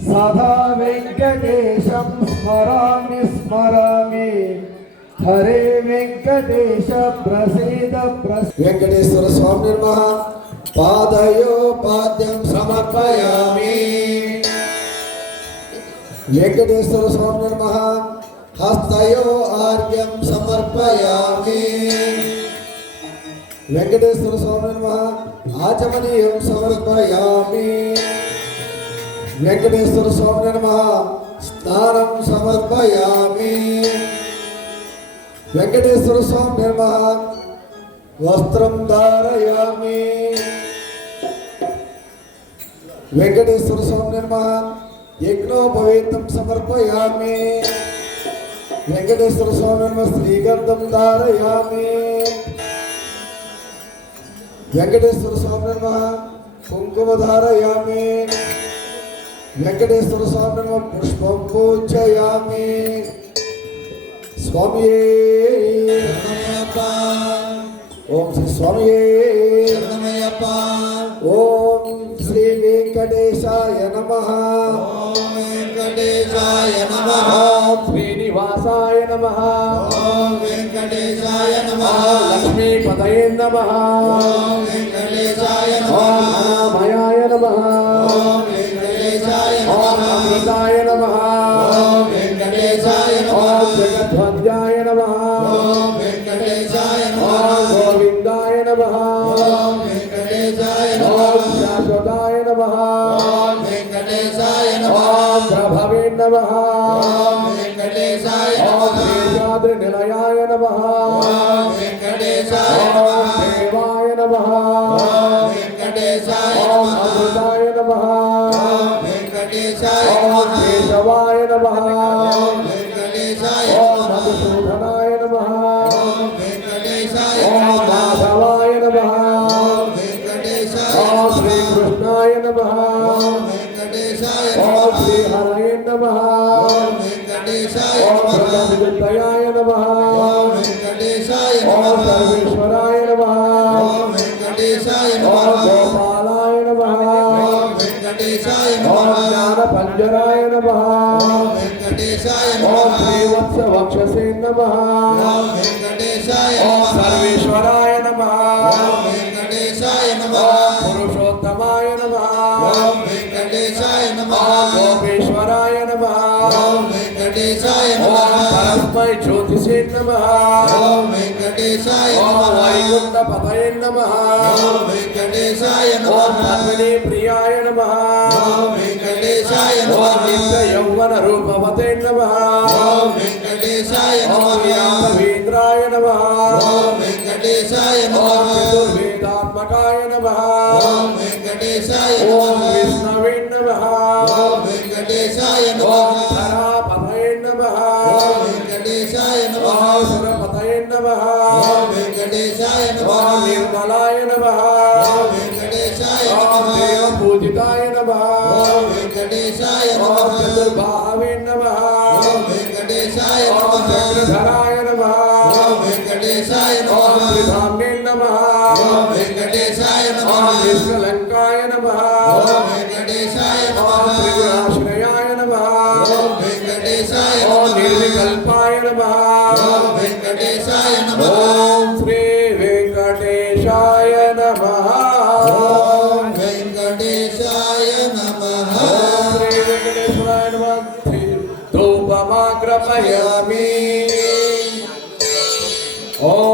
సదా వెంకటేశం స్మరామి స్మరామి. హరే వెంకటేశ ప్రసీద వెంకటేశ్వర స్వామి నమ. పాదయోపాద్యం సమర్పయామి. వెంకటేశ్వర స్వామి నమ. హస్తయో ఆర్యం సమర్పయామి. వెంకటేశ్వర స్వామి నమ. ఆచమనీయం సమర్పయామి. వెంకటేశ్వర స్వామి నమ. స్నానం సమర్పయామి. వెంకటేశ్వర స్వామి నమ. వస్త్రం ధారయామి. వెంకటేశ్వర స్వామి నమ. యజ్ఞోపవేతం సమర్పయామి. వెంకటేశ్వర స్వామి నమ. శ్రీగంధం ధారయామి. వెంకటేశ్వర స్వామి నమ. కుంకుమ ధారయామి. వెంకటేశ్వర స్వామి నమ పుష్పం పూజయామి స్వామి ఓం శ్రీ స్వామి ఓం శ్రీ వెంకటేశాయ నమ. వెంకటేశాయ నమ. శ్రీనివాసాయ నమ. వెంకటేశాయ నమ. లక్ష్మీపతయే నమ. వెంకటేశాయ ఓం ప్రభవే నమ వెంకటేశాయ ఓం శేషాద్రి నిలయాయ నమ వెంకటేశాయ ఓం దేవాయ నమ వెంకటేశాయ ఓం అమృతాయ నమ వెంకటేశాయ ఓం కేశవాయ నమ వెంకటేశాయ ఓం మధుసూదనాయ నమ వెంకటేశాయ ఓం మాధవాయ నమ వెంకటేశాయ ఓం శ్రీకృష్ణాయ నమ వెంకటేశాయ ఓం శ్రీహరయ నమ వెంకటేశాయ ఓం భగవద్గీతయాయ నమ వెంకటేశాయ ఓం సర్వేశ్వరాయ నమ వెంకటేశాయ ఓం గోపాలాయ నమ వెంకటేశాయ ఓం జ్ఞానపంజరాయ నమ వెంకటేశాయ ఓం శ్రీవత్స వక్షసే నమ వెంకటేశాయ ఓం సర్వేశ్వరాయ నమ వెంకటేశాయ ఓం పురుషోత్తమాయ నమ వెంకటేశాయ ఓం గోపేశ్వరాయ నమ వెంకటేశాయ ఓం పరస్మై జ్యోతిషే నమ వెంకటేశాయ ఓం వైకుంఠ పతయే నమ వెంకటేశాయ ఓం పద్మిని ప్రియాయ నమ వెంకటేశాయ ఓం నిత్య యౌవన రూపవతే నమ వెంకటేశాయ ఓం యాదవేంద్రాయ నమ వెంకటేశాయ ఓం చతుర్వేదాత్మకాయ నమ వెంకటేశాయ ఓం వెంకటేశాయ ఓం చతుర్బాహవే నమ వెంకటేశాయ ఓం చక్రధరాయ నమ వెంకటేశాయ ఓం త్రిధామ్నే నమ వెంకటేశాయ ధూపమాగ్రపయామి ఓం